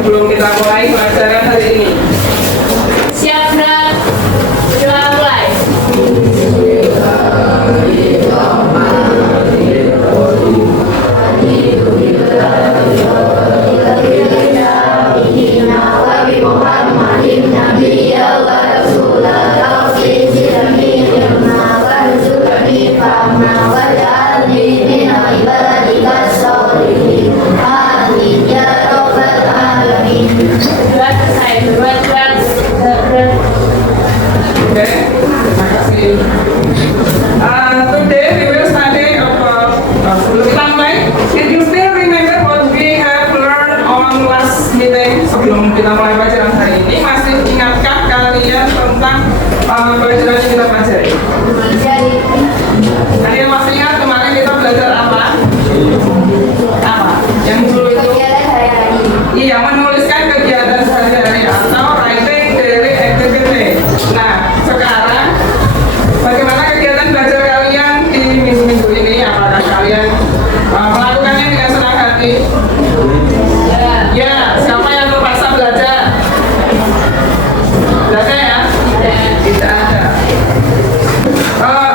Sebelum kita mulai pelajaran hari ini. Siap, Bro? Kita mulai. Today we will study about sebelum kita mulai. Can you still remember what we have learned on last meeting? Sebelum kita mulai pelajaran hari ini, masih ingatkah kalian tentang pelajaran yang kita pelajari? Kalian masih ingat kemarin kita belajar apa? Apa? Yang dulu itu? Iya, menuliskan kegiatan sehari-hari atau writing daily activity. Nah, sekarang bagaimana kegiatan belajar kalian di minggu-minggu ini? Apakah kalian melakukannya dengan senang hati? Ya, siapa yang terpaksa belajar? Belajar ya? Tidak ada.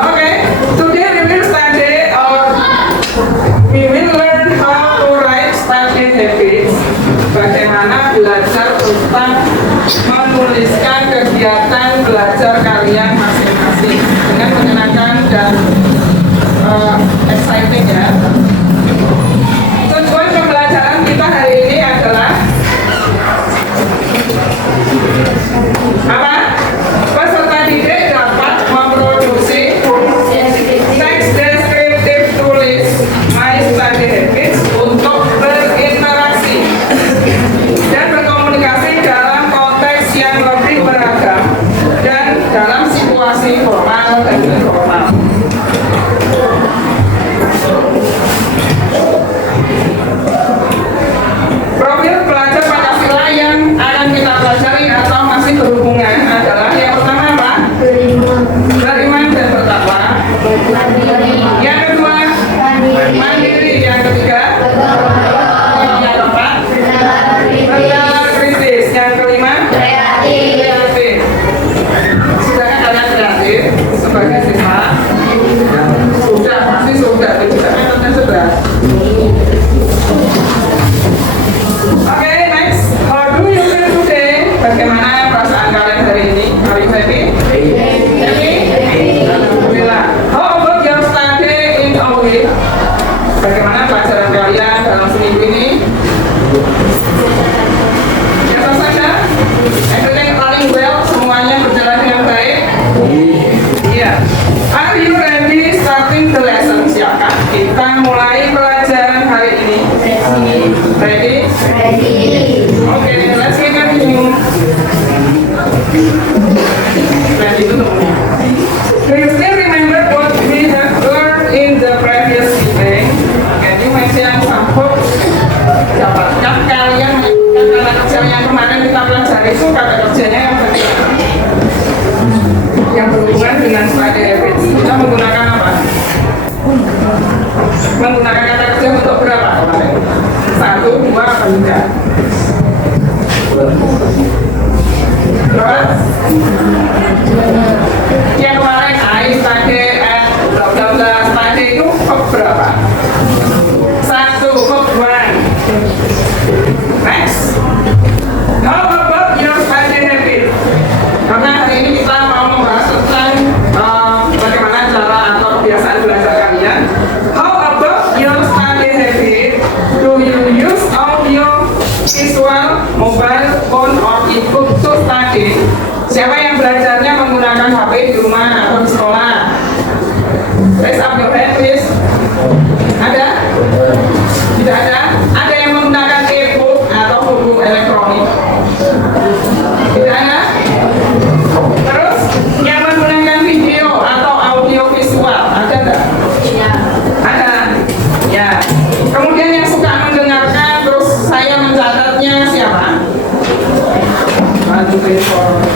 Okay, today we will study we will learn how to write study habits. Bagaimana belajar tentang menuliskan kegiatan belajar kalian masing-masing dengan menyenangkan dan exciting ya. Tujuan pembelajaran kita hari ini adalah apa? Peserta didik dapat memproduksi teks deskriptif tulis My Study Habits untuk berinteraksi dan berkomunikasi dalam konteks yang lebih beragam dan dalam situasi formal dan informal. Profil pelajar Pancasila yang akan kita pelajari atau masih berhubungan adalah yang pertama apa? Beriman dan bertakwa. Yang kedua, mandiri. Yang ketiga, yang keempat, bernalar kritis. Yang kelima, kreatif. Sedangkan kalian kreatif sebagai siswa sudah, pasti sudah, tidak tentunya sudah. Oke, next. How do you feel today? Bagaimana perasaan kalian hari ini? Are you happy? Happy? Alhamdulillah. How about your study in a week? Bagaimana pelajaran kalian dalam seminggu ini? Biasa saja? Everything running well? Semuanya berjalan dengan baik? Iya. Are you ready starting the lesson? Siapkah kita mulai pelajaran hari ini? Ready? Okay, let's continue. Ready dulu. Do you still remember what we have learned in the previous meeting? Can you mention some books? Dapatkah kalian menyebutkan kata kerja yang kemarin kita pelajari itu kata kerjanya yang berhubungan dengan study habits? Kita menggunakan apa? Menggunakan kata kerja untuk berapa kemarin? 1, 2, atau 3? Berapa? Yang kemarin I study at bla bla study itu berapa? 1, 1. Next. How about your study habit?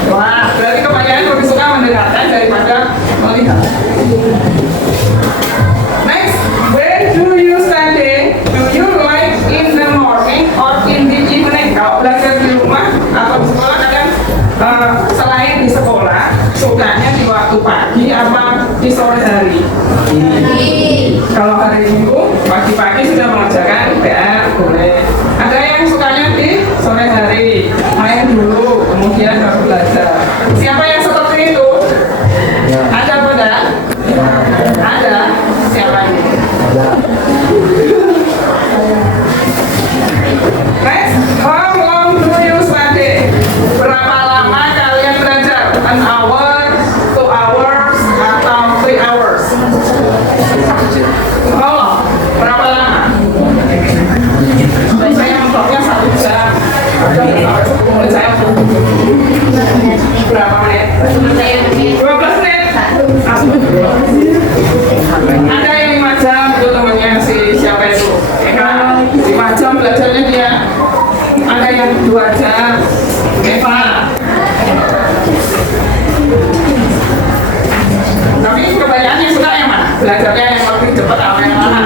Wah, berarti kebanyakan lebih suka mendengarkan daripada melihat. Next, where do you study? Do you like in the morning or in the evening? Kalau belajar di rumah atau di sekolah kadang selain di sekolah, sukanya di waktu pagi apa di sore hari? Kalau hari Minggu, pagi-pagi sudah mengerjakan PR, boleh. Ada yang sukanya di sore hari, main dulu, kemudian baru belajar. Siapa yang seperti itu? Ada apa enggak? Ada. Siapa ini? Next, how long do you study? Berapa lama kalian belajar? An hour, 2 hours, atau 3 hours? Oh, berapa lama? Saya mentoknya 1 jam. Menurut saya berapa menit? 12 menit. Ada yang 5 jam itu temannya si siapa itu? Eka 5 jam belajarnya dia. Ada yang 2 jam. Eva. Tapi kebanyakan yang suka yang mana? Belajarnya yang lebih cepat atau yang mana?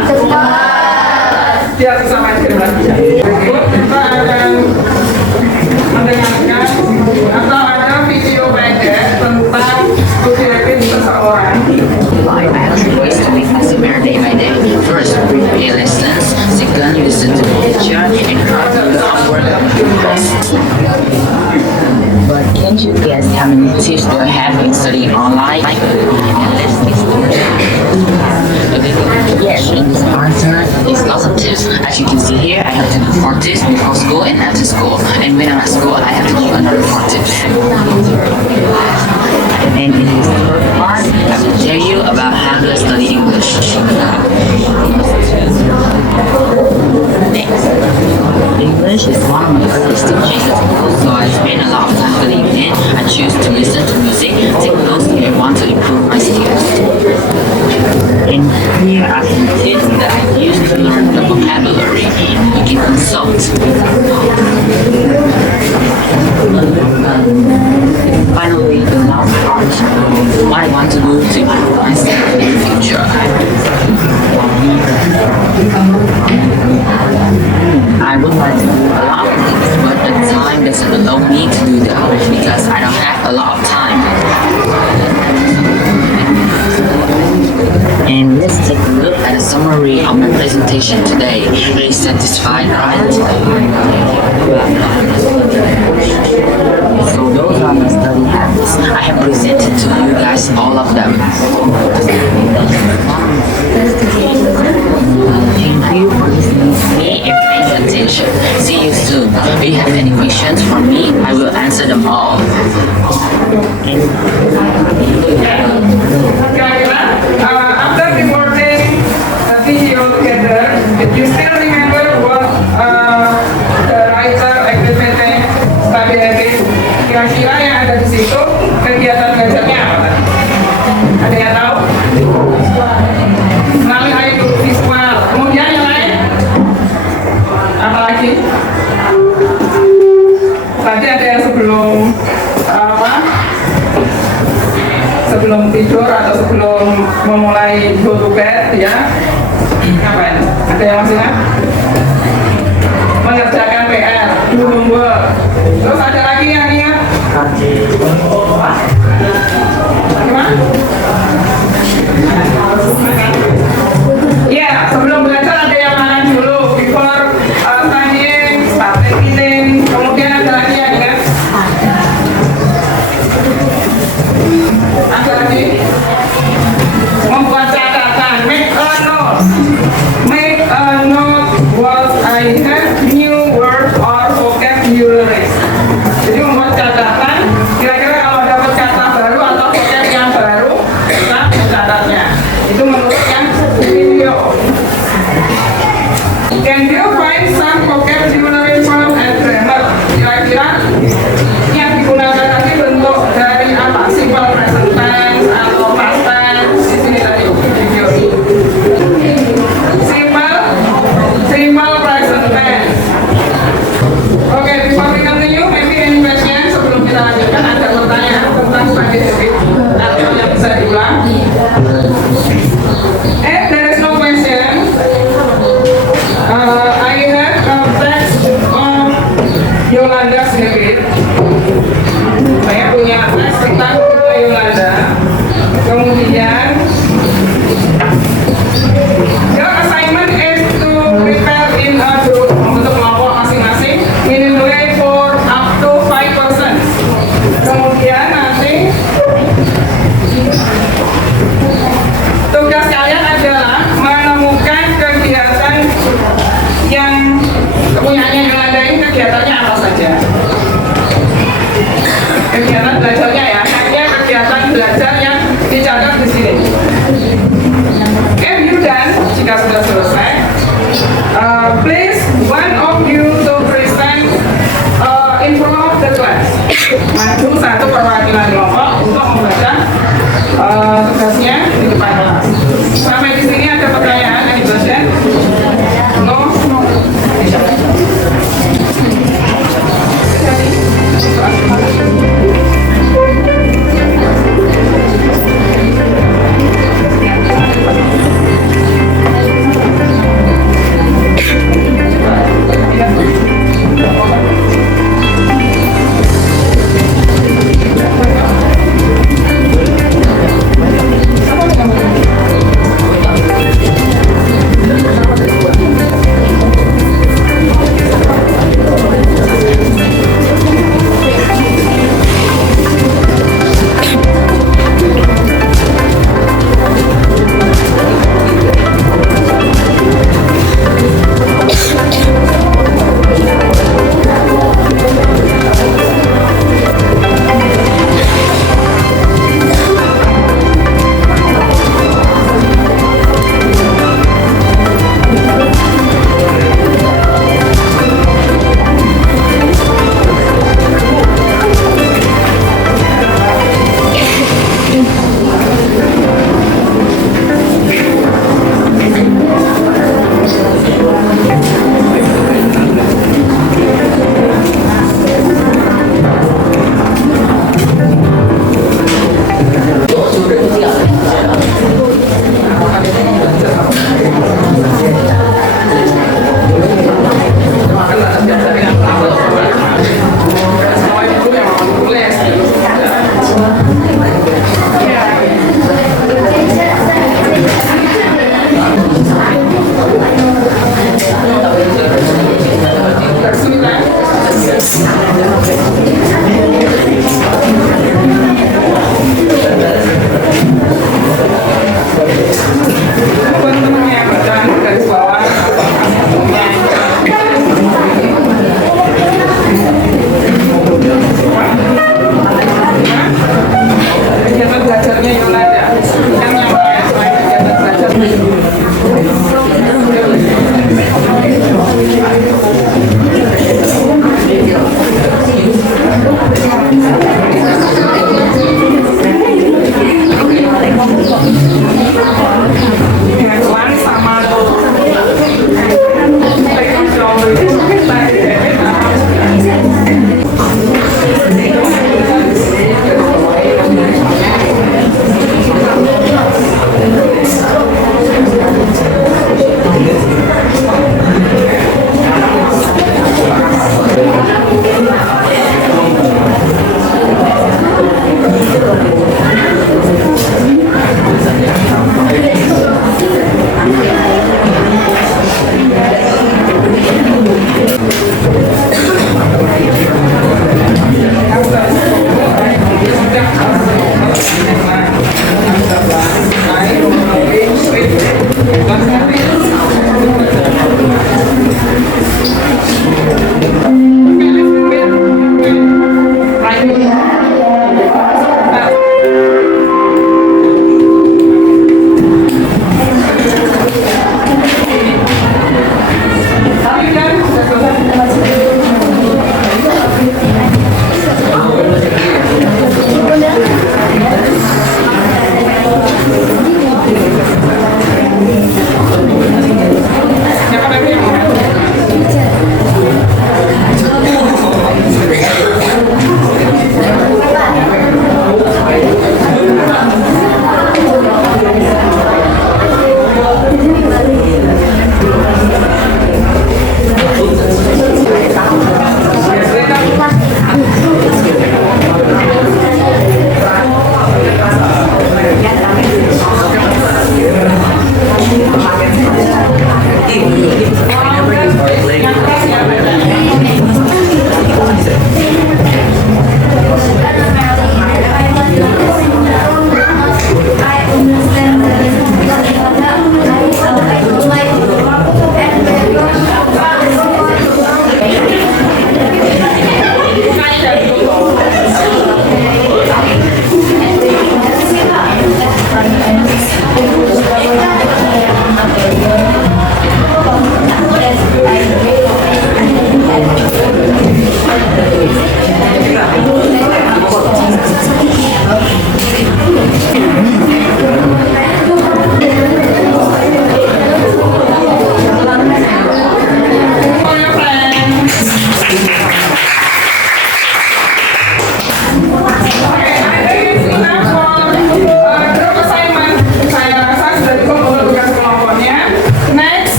Dia bisa main game lagi. Berikut kita akan mendengarkan atau ada video pendek tentang studi rapid di seseorang. I have three ways to make ASMR day by day. First, replay lessons. Second, listen to the teacher. And third, upward. But can't you guess how many tips do I have in studying online? And let's get started. Yes, in this answer, there's lots of tips. As you can see here, I have to do 4 tips before school and after school. And when I'm at school, I have to do another 4 tips. And in this third part, I will tell you about how to study English. Next, English is one of my first subjects at school, so I spend a lot of time studying it. I choose to listen to music, take notes, and want to improve my skills. And here are some tips that I use to learn the vocabulary. You can consult. Finally, the last part. What I want to do to improve myself in the future. I would like to do a lot of things, but the time doesn't allow me to do that because I don't have a lot of time. And let's take a look at a summary of my presentation today. Are you satisfied, right? So those are my study habits. I have presented to you guys all of them. Thank you for listening to me and paying attention. See you soon. If you have any questions for me, I will answer them all. After recording the video together, you still remember what the writer activity study habit? Kira-kira yang ada di situ kegiatan belajarnya apa? Ada yang tahu? Melalui itu visual. Kemudian yang lain? Apa lagi? Tadi ada yang sebelum tidur atau sebelum memulai go to bed ya, ngapain? Ada yang masih ingat? Mengerjakan PR, do homework. Terus ada lagi yang ingat? Gimana? Ya, sebelum belajar ada yang makan dulu before studying, start eating. Kemudian ada lagi yang ingat? Ada lagi membuat catatan, make a note. Make a note what I have new word or vocabulary. Jadi membuat catatan, kira-kira kalau dapat kata baru atau Please, one of you to present in front of the class. Maju satu perwakilan kelompok untuk membaca tugasnya di depan kelas. Sampai di sini ada pertanyaan yang dibaca? No.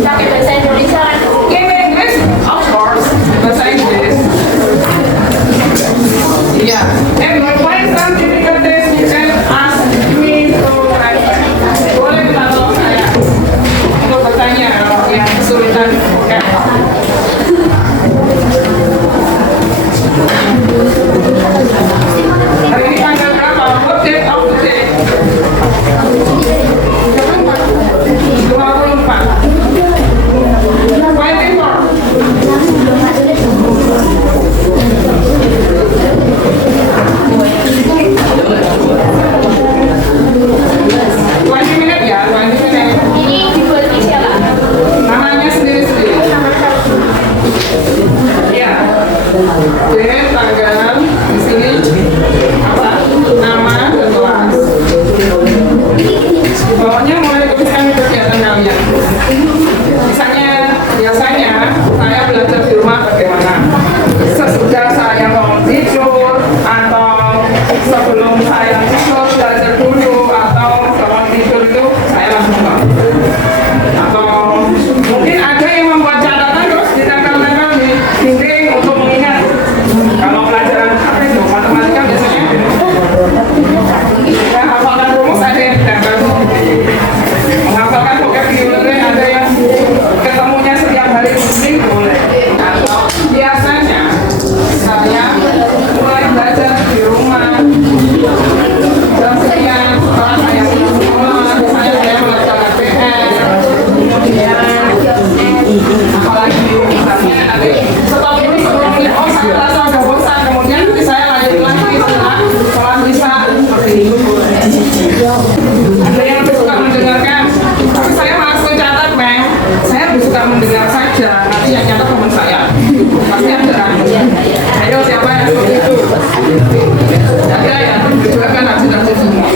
pakai bahasa Indonesia kan? In English, of course, bahasa Inggris. Yeah. And when some difficulties, you can ask me to write. Boleh minta tolong saya untuk bertanya kalau yang kesulitan. Oke. Hari ini tanggal berapa? What date of the day? 20 menit ya, 20 menit. Ini dibuat di siapa? Namanya sendiri-sendiri. Ya. Oke, tanggal di sini apa? Nama dan kelas. Pokoknya mulai tuliskan kegiatan kalian. Biasanya saya belajar di rumah bagaimana? Sesudah saya mau tidur atau sebelum saya tidur belajar dulu atau sebelum tidur itu saya langsung bangun. Atau mungkin ada yang membuat catatan terus ditempel-tempel di dinding untuk mengingat. Kalau pelajaran apa itu matematika biasanya ya hafalkan rumus ada yang ditempel. Menghafalkan vocabulary ada yang ketemunya setiap hari mungkin boleh. Atau biasanya saya mulai belajar di rumah jam sekian setelah saya pulang sekolah, misalnya saya mengerjakan PR, kemudian apalagi misalnya nanti stop dulu sebelum oh saya merasa udah bosan, kemudian nanti saya lanjut lagi setelah bisa seperti itu. Ada yang lebih suka mendengarkan, tapi saya malas mencatat, Bang. Saya lebih suka mendengar saja, nanti yang nyatat teman saya. Pasti ada. Ayo siapa yang seperti itu? Ada ya, juga kan habis-habis semua.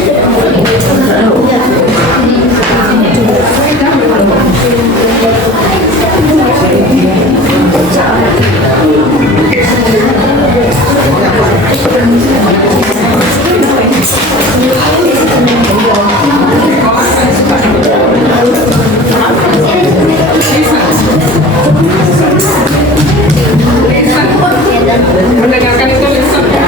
Mendengarkan itu listen ya.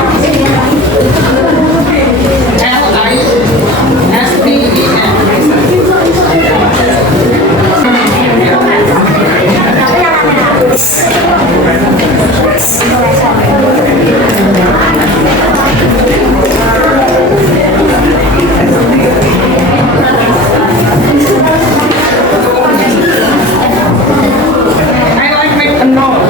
I like make a note.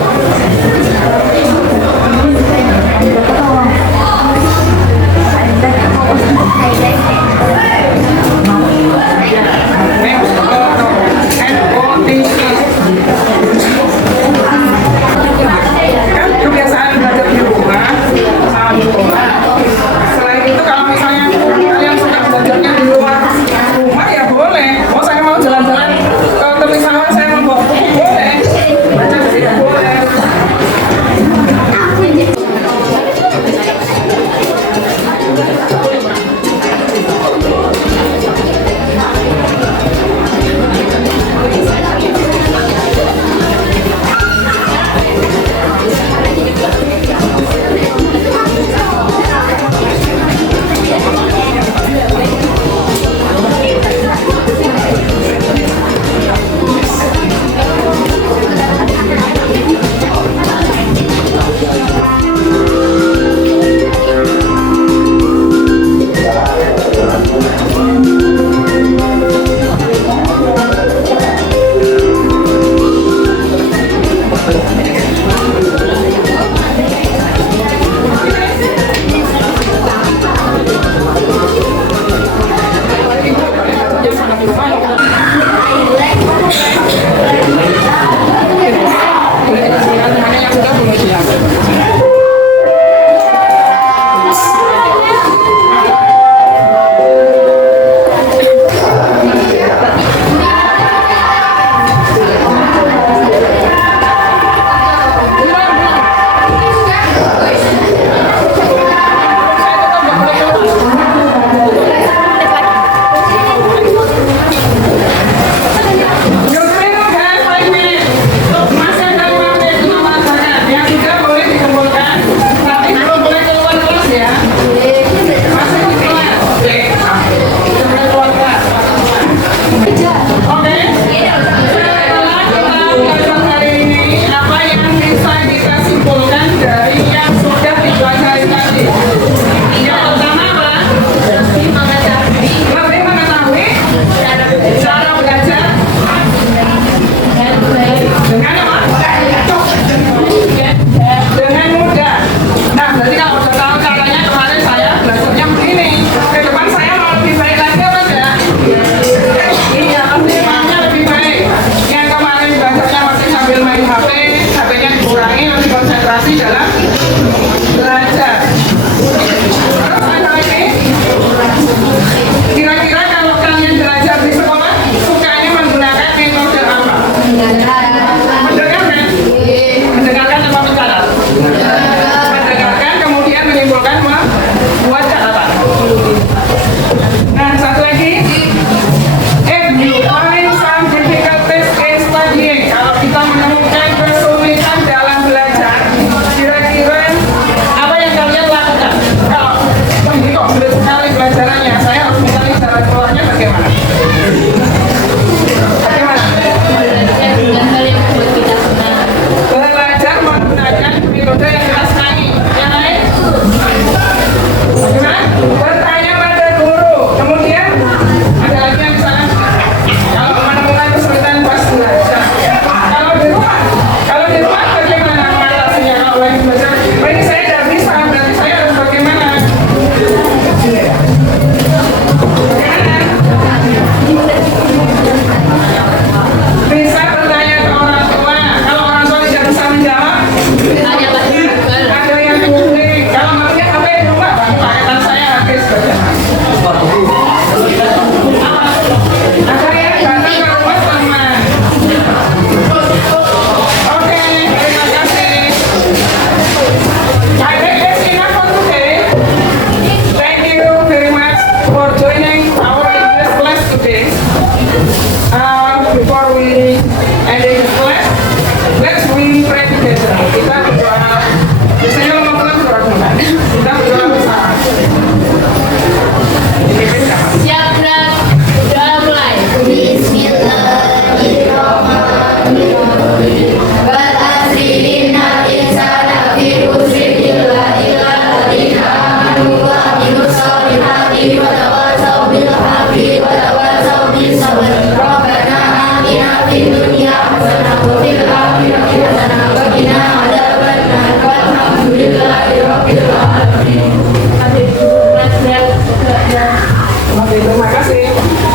Oke, terima kasih.